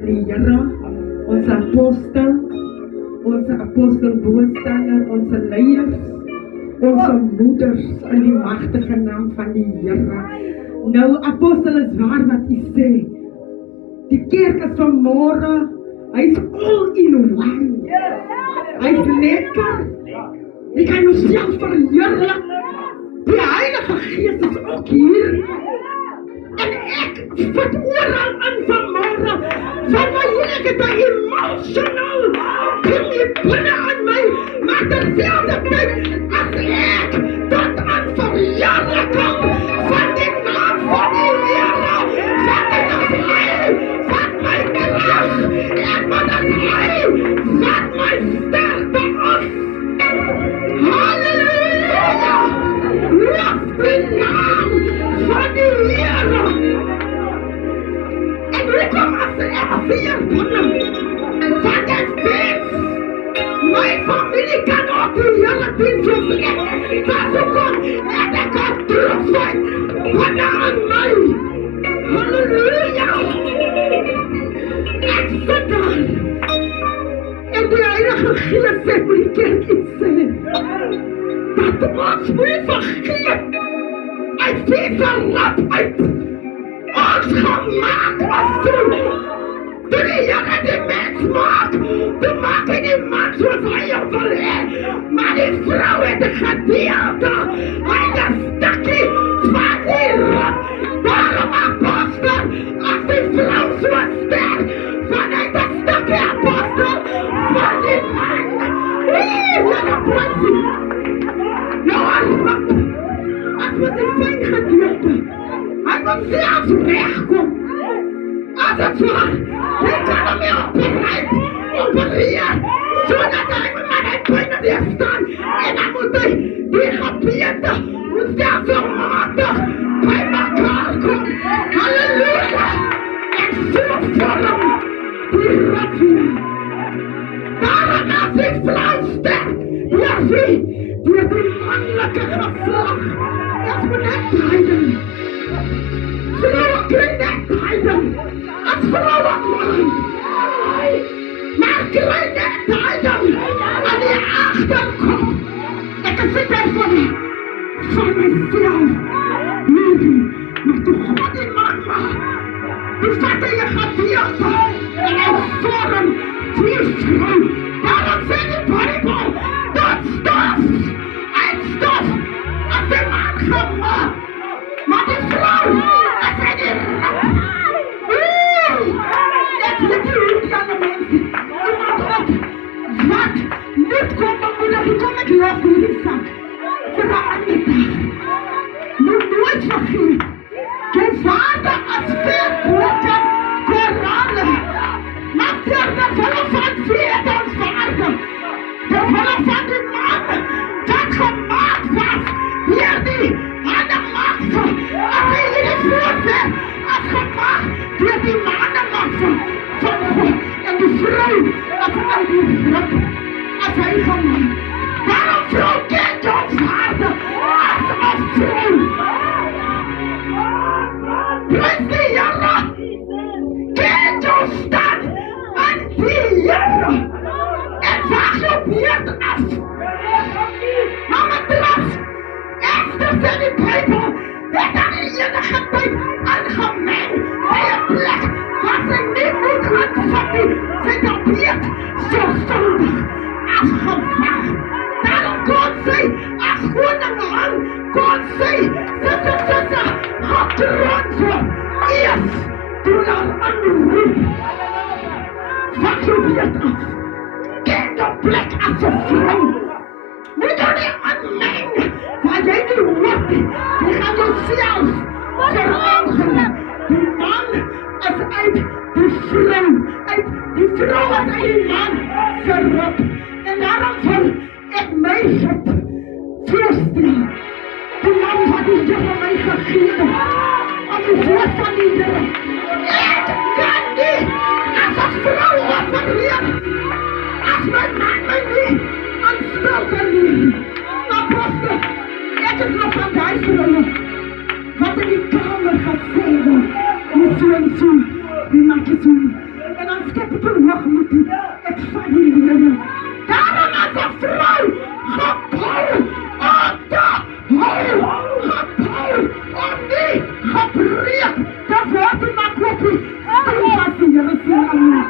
Die Here, ons apostelboosstander, ons leiers, ons moeders in die magtige naam van die Here. Nou, apostel is waar wat u sê. Die kerk is vanmôre, hy's all in one. Hy's lekker. Jy kan jouself verheerlik. Die Heilige Gees is ook hier. En ek vat oral aan vanmôre. Van my hele het hy emotional. Kom jy binne aan my, maar terselfdertyd as ek tot aan verheerliking van die naam van die Here, vat ek op hy, vat my krag, en wat as hy, vat my sterkte af. Halleluja! Lof die naam van die Here. En hoe kom as ek weer binne? Wat ek weet, my familie kan ook die Here dien soos ek. Dat so kom, en ek kan terugvat binne aan my. Halleluja! Ek sit daar. En die Heilige Gees sê vir die kerk iets sê. Dat ons moet vergeet. Hy sê verlap uit. Ons gemaak as toe. Toe die Here die mens maak, toe maak hy die man soos hy hom wil hê. Maar die vrou het 'n gedeelte. Hy het 'n stukkie van die rot. Daarom apostel, as die vrou so sterk, van hy 'n stukkie apostel van die man. Jylle prijsie. Nou hy rot. As wat die fijn gedeelte. Hy moet zelfs rechtkom. As het waar, hy kan hom nie opereer, zodat hy met my bijna weer staan, en dan moet hy die gebeente stelselmatig by mekaar kom. Halleluja! Ek soek vir hom die rafie. Daarom as die vrou sterk, die mannelijke geslag, is me net heiden. Vrouwen kry net heiden. As vrouwen man, maar kry net heiden aan die achterkop. Ek is dit van myself. Nee, maar toe God die man maak, toe vat hy 'n gedeelte en hy vorm die vrou. Daarom sê die Bijbel, dat stof uit stof as die man gemaak. Maar die vrou, as hy die rap. Ek sê die aan die mense, iemand ook, wat niet kom bemoedig, kom ek los in die sak, vir 'n ander dag. Moet nooit vergeet, die vader as veerboten korale, maar vir die volle van weet ons vader, die volle van die man, wat gemaakt was, deur die ander maakse, as hy die voorzet, as gemaakt, deur die mannen maakse, van God, en die vrou, as hy die vrou, as hy gemaakt. Daarom vrou, ken jou vader, as een vrou. Prys die Here, ken jou stand, aan die Here, en vaag jou beerd af. Maar met terug, Esther sê die Bijbel, het aan die enige tyd aangemeng, by 'n plek, waar sy nie moet aanvat nie, sy dat beerd so sondig afgevaag. Daarom kon sy, as koning kon sy, sister, gekroond word, eers, toen haar aanroep. Vat jou beerd af, ken jou plek as 'n vrou. Moet jou nie aanmeng, waar jy nie hoort nie, jy gaan jouself veranderen. Die man is uit die vrou is uit die man verrot. En daarom wil ek my God voorstel, die man wat die Here my gegee het, aan die woord van die Here. Ek kan nie as 'n vrou opereer, as my man my nie aanstel kan leer. Apostel, ek is nog van die vrouwe, wat in die kamer gesê word, die so en so, die maak het so. En dan استنفعتي يا رسول الله